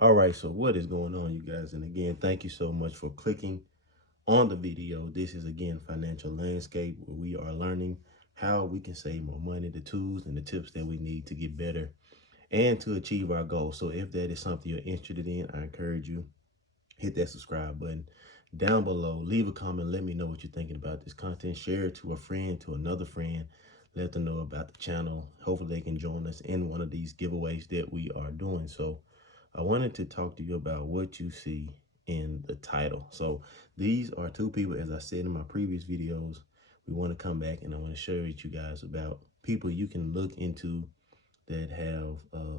All right, so what is going on, you guys? And again, thank you so much for clicking on the video. This is again Financial Landscape, where we are learning how we can save more money, the tools and the tips that we need to get better and to achieve our goals. So if that is something you're interested in, I encourage you, hit that subscribe button down below, leave a comment, let me know what you're thinking about this content, share it to a friend, to another friend, let them know about the channel. Hopefully they can join us in one of these giveaways that we are doing. So I wanted to talk to you about what you see in the title. So these are two people, as I said in my previous videos. We want to come back and I want to share with you guys about people you can look into that have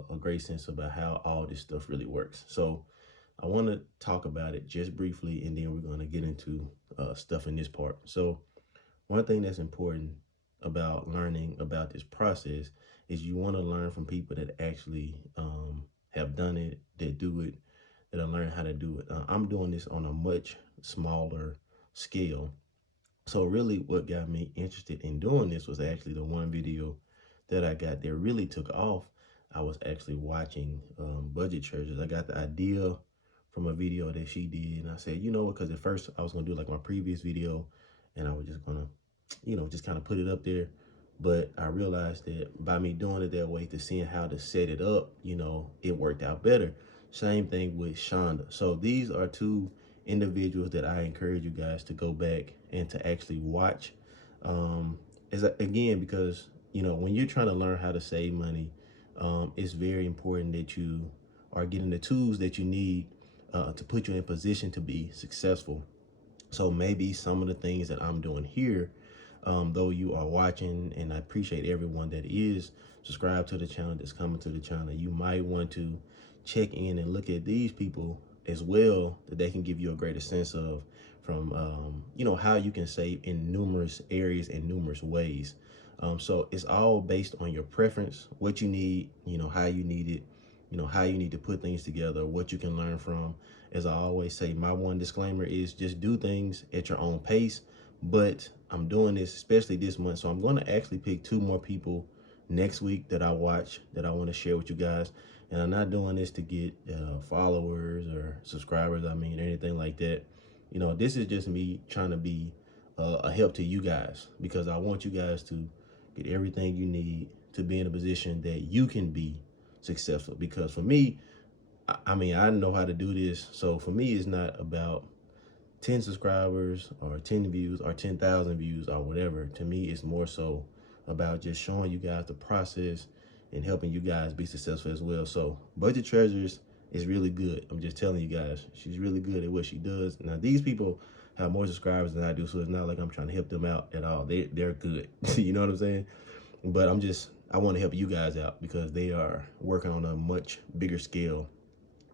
a great sense about how all this stuff really works. So I want to talk about it just briefly, and then we're going to get into stuff in this part. So one thing that's important about learning about this process is you want to learn from people that actually have done it, that do it, that have learned how to do it. I'm doing this on a much smaller scale. So really what got me interested in doing this was actually the one video that I got that really took off. I was actually watching Budget Treasures. I got the idea from a video that she did, and I said, you know what, because at first I was going to do like my previous video and I was just going to, just kind of put it up there. But I realized that by me doing it that way, to seeing how to set it up, it worked out better. Same thing with Chanda. So these are two individuals that I encourage you guys to go back and to actually watch. Again, because, when you're trying to learn how to save money, it's very important that you are getting the tools that you need to put you in position to be successful. So maybe some of the things that I'm doing here, though you are watching, and I appreciate everyone that is subscribed to the channel, that's coming to the channel, you might want to check in and look at these people as well, that they can give you a greater sense of from, how you can save in numerous areas in numerous ways. So it's all based on your preference, what you need, how you need it, how you need to put things together, what you can learn from. As I always say, my one disclaimer is just do things at your own pace. But I'm doing this, especially this month. So I'm going to actually pick two more people next week that I watch, that I want to share with you guys. And I'm not doing this to get followers or subscribers, or anything like that. This is just me trying to be a help to you guys, because I want you guys to get everything you need to be in a position that you can be successful. Because for me, I know how to do this. So for me, it's not about 10 subscribers or 10 views or 10,000 views or whatever. To me, it's more so about just showing you guys the process and helping you guys be successful as well. So Budget Treasures is really good. I'm just telling you guys, she's really good at what she does. Now, these people have more subscribers than I do, so it's not like I'm trying to help them out at all. They're good. You know what I'm saying? But I want to help you guys out, because they are working on a much bigger scale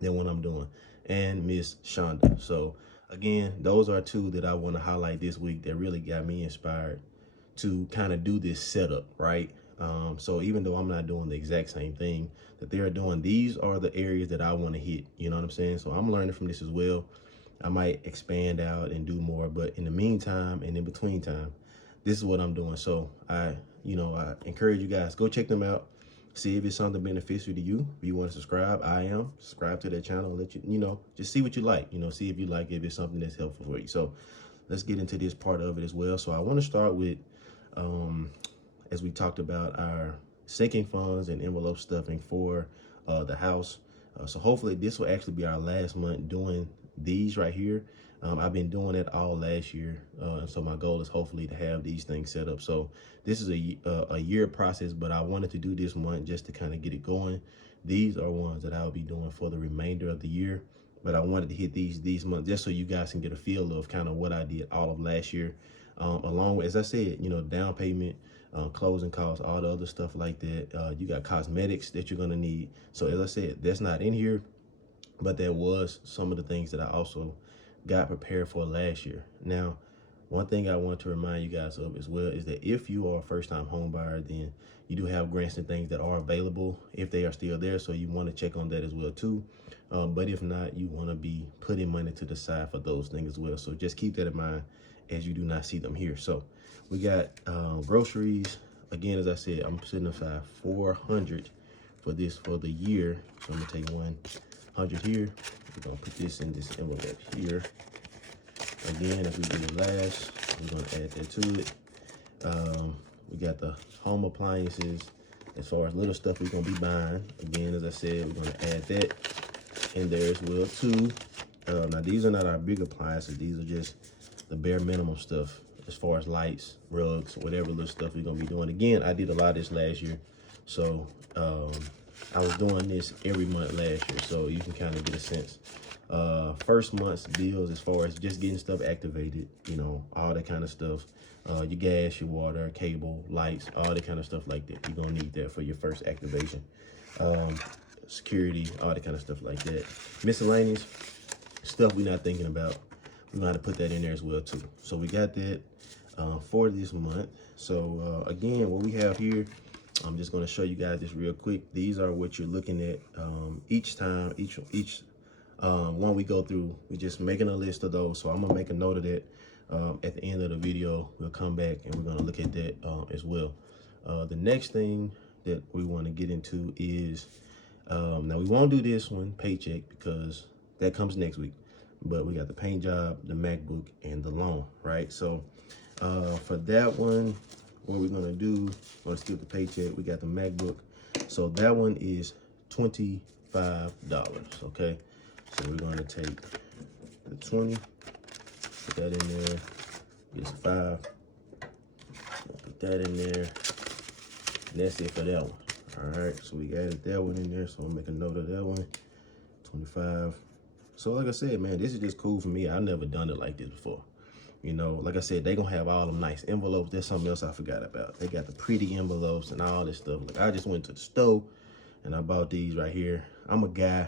than what I'm doing. And Miss Chanda. So again, those are two that I want to highlight this week that really got me inspired to kind of do this setup, right? So even though I'm not doing the exact same thing that they're doing, these are the areas that I want to hit. You know what I'm saying? So I'm learning from this as well. I might expand out and do more, but in the meantime and in between time, this is what I'm doing. So I encourage you guys, go check them out. See if it's something beneficial to you. If you want to subscribe, I am. Subscribe to that channel. Let you, just see what you like. See if you like it, if it's something that's helpful for you. So let's get into this part of it as well. So I want to start with, as we talked about, our sinking funds and envelope stuffing for the house. So hopefully this will actually be our last month doing these right here. I've been doing it all last year. So my goal is hopefully to have these things set up. So this is a year process, but I wanted to do this month just to kind of get it going. These are ones that I'll be doing for the remainder of the year, but I wanted to hit these months just so you guys can get a feel of kind of what I did all of last year. Along with, as I said, down payment, closing costs, all the other stuff like that. You got cosmetics that you're gonna need. So as I said, that's not in here, but there was some of the things that I also got prepared for last year. Now, one thing I want to remind you guys of as well is that if you are a first-time home buyer, then you do have grants and things that are available if they are still there. So you want to check on that as well too. But if not, you want to be putting money to the side for those things as well. So just keep that in mind as you do not see them here. So we got groceries. Again, as I said, I'm setting aside $400 for this for the year. So I'm gonna take one 100 here. We're gonna put this in this envelope here. Again, as we did last, we're gonna add that to it. We got the home appliances. As far as little stuff we're gonna be buying, again, as I said, we're gonna add that in there as well too. Now these are not our big appliances. These are just the bare minimum stuff as far as lights, rugs, whatever little stuff we're gonna be doing. Again, I did a lot of this last year, so I was doing this every month last year, so you can kind of get a sense. First month's bills as far as just getting stuff activated, you know, all that kind of stuff. Your gas, your water, cable, lights, all that kind of stuff like that. You're gonna need that for your first activation. Security, all that kind of stuff like that. Miscellaneous stuff we're not thinking about, we're gonna have to put that in there as well too. So we got that for this month. So again, what we have here, I'm just gonna show you guys this real quick. These are what you're looking at each time, each one we go through. We're just making a list of those. So I'm gonna make a note of that. At the end of the video, we'll come back and we're gonna look at that as well. The next thing that we wanna get into is, now we won't do this one, Paycheck, because that comes next week. But we got the paint job, the MacBook, and the loan, right? So for that one, what we're gonna do, let's skip the Paycheck. We got the MacBook. So that one is $25, okay? So we're gonna take the 20, put that in there, it's 5, put that in there, and that's it for that one. All right, so we added that one in there, so I'll make a note of that one, 25. So like I said, man, this is just cool for me. I've never done it like this before. You know, like I said, they gonna have all them nice envelopes. There's something else I forgot about. They got the pretty envelopes and all this stuff. Like I just went to the store and I bought these right here. I'm a guy,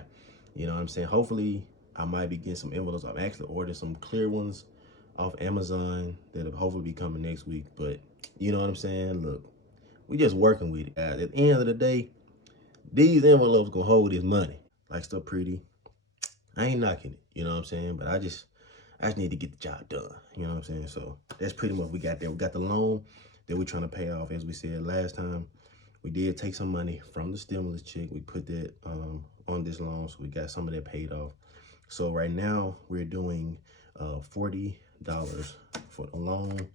you know what I'm saying? Hopefully I might be getting some envelopes. I've actually ordered some clear ones off Amazon that'll hopefully be coming next week. But you know what I'm saying? Look, we just working with it. At the end of the day, these envelopes gonna hold this money. Like stuff pretty. I ain't knocking it, you know what I'm saying? But I just need to get the job done, you know what I'm saying? So that's pretty much what we got there. We got the loan that we're trying to pay off. As we said last time, we did take some money from the stimulus check. We put that on this loan, so we got some of that paid off. So right now we're doing $40 for the loan.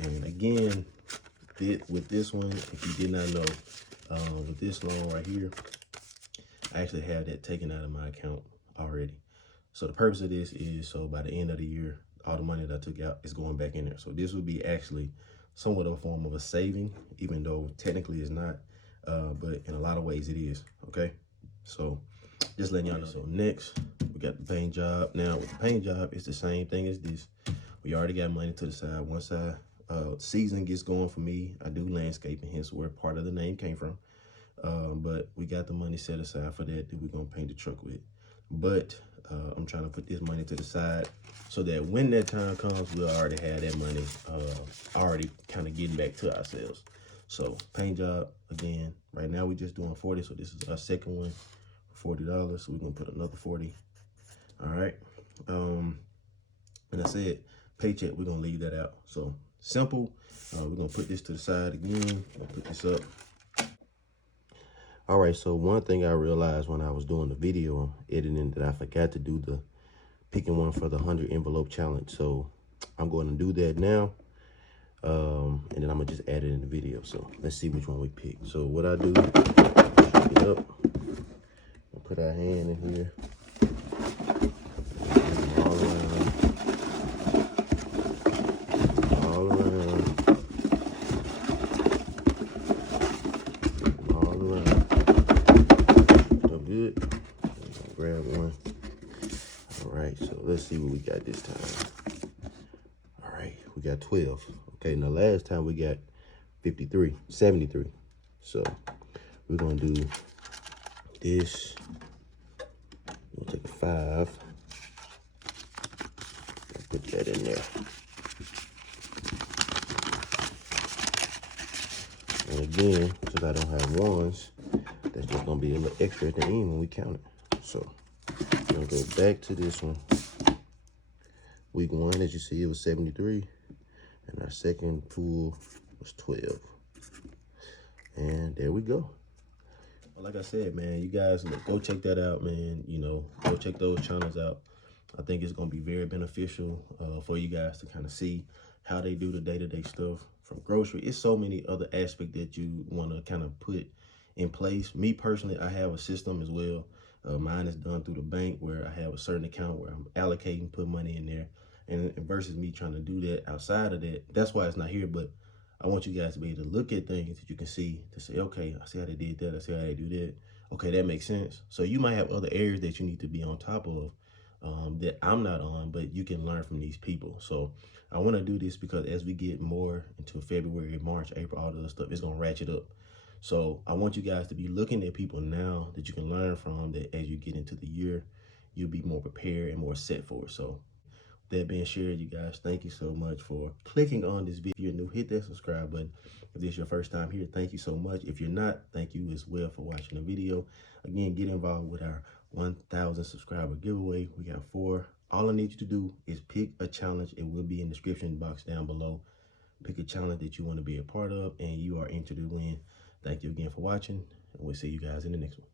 And again, with this one, if you did not know, with this loan right here, I actually have that taken out of my account already. So the purpose of this is, so by the end of the year, all the money that I took out is going back in there. So this would be actually somewhat of a form of a saving, even though technically it's not, but in a lot of ways it is, okay? So just letting y'all know. So next, we got the paint job. Now with the paint job, it's the same thing as this. We already got money to the side. Once season gets going for me, I do landscaping, hence where part of the name came from. But we got the money set aside for that we're gonna paint the truck with. But I'm trying to put this money to the side so that when that time comes, we'll already have that money already kind of getting back to ourselves. So paint job, again, right now we're just doing 40. So this is our second one for $40. So we're gonna put another 40. All right. And I said Paycheck, we're gonna leave that out. So simple. We're gonna put this to the side again. I'll put this up. All right, so one thing I realized when I was doing the video editing that I forgot to do the picking one for the 100 envelope challenge. So I'm going to do that now. And then I'm gonna just add it in the video. So let's see which one we pick. So what I do, shake it up, I'll put our hand in here. All around. All around. Good. Grab one. All right, so let's see what we got this time. All right, we got 12. Okay, now last time we got 73. So we're gonna do this. We'll take a 5. Put that in there. And again, since I don't have ones, that's just gonna be a little extra at the end when we count it. So we're gonna go back to this one. Week 1, as you see, it was 73. And our second pool was 12. And there we go. Like I said, man, you guys go check that out, man. You know, go check those channels out. I think it's going to be very beneficial for you guys to kind of see how they do the day-to-day stuff from grocery. It's so many other aspects that you want to kind of put in place. Me personally, I have a system as well. Mine is done through the bank where I have a certain account where I'm allocating, put money in there, and versus me trying to do that outside of that. That's why it's not here, but I want you guys to be able to look at things that you can see to say, okay, I see how they did that. I see how they do that. Okay, that makes sense. So you might have other areas that you need to be on top of that I'm not on, but you can learn from these people. So I want to do this because as we get more into February, March, April, all the other stuff, it's going to ratchet up. So I want you guys to be looking at people now that you can learn from, that as you get into the year, you'll be more prepared and more set for it. So that being shared, you guys, thank you so much for clicking on this video. If you're new, hit that subscribe button. If this is your first time here, thank you so much. If you're not, thank you as well for watching the video. Again, get involved with our 1,000 subscriber giveaway. We got 4. All I need you to do is pick a challenge. It will be in the description box down below. Pick a challenge that you want to be a part of, and you are entered to win. Thank you again for watching, and we'll see you guys in the next one.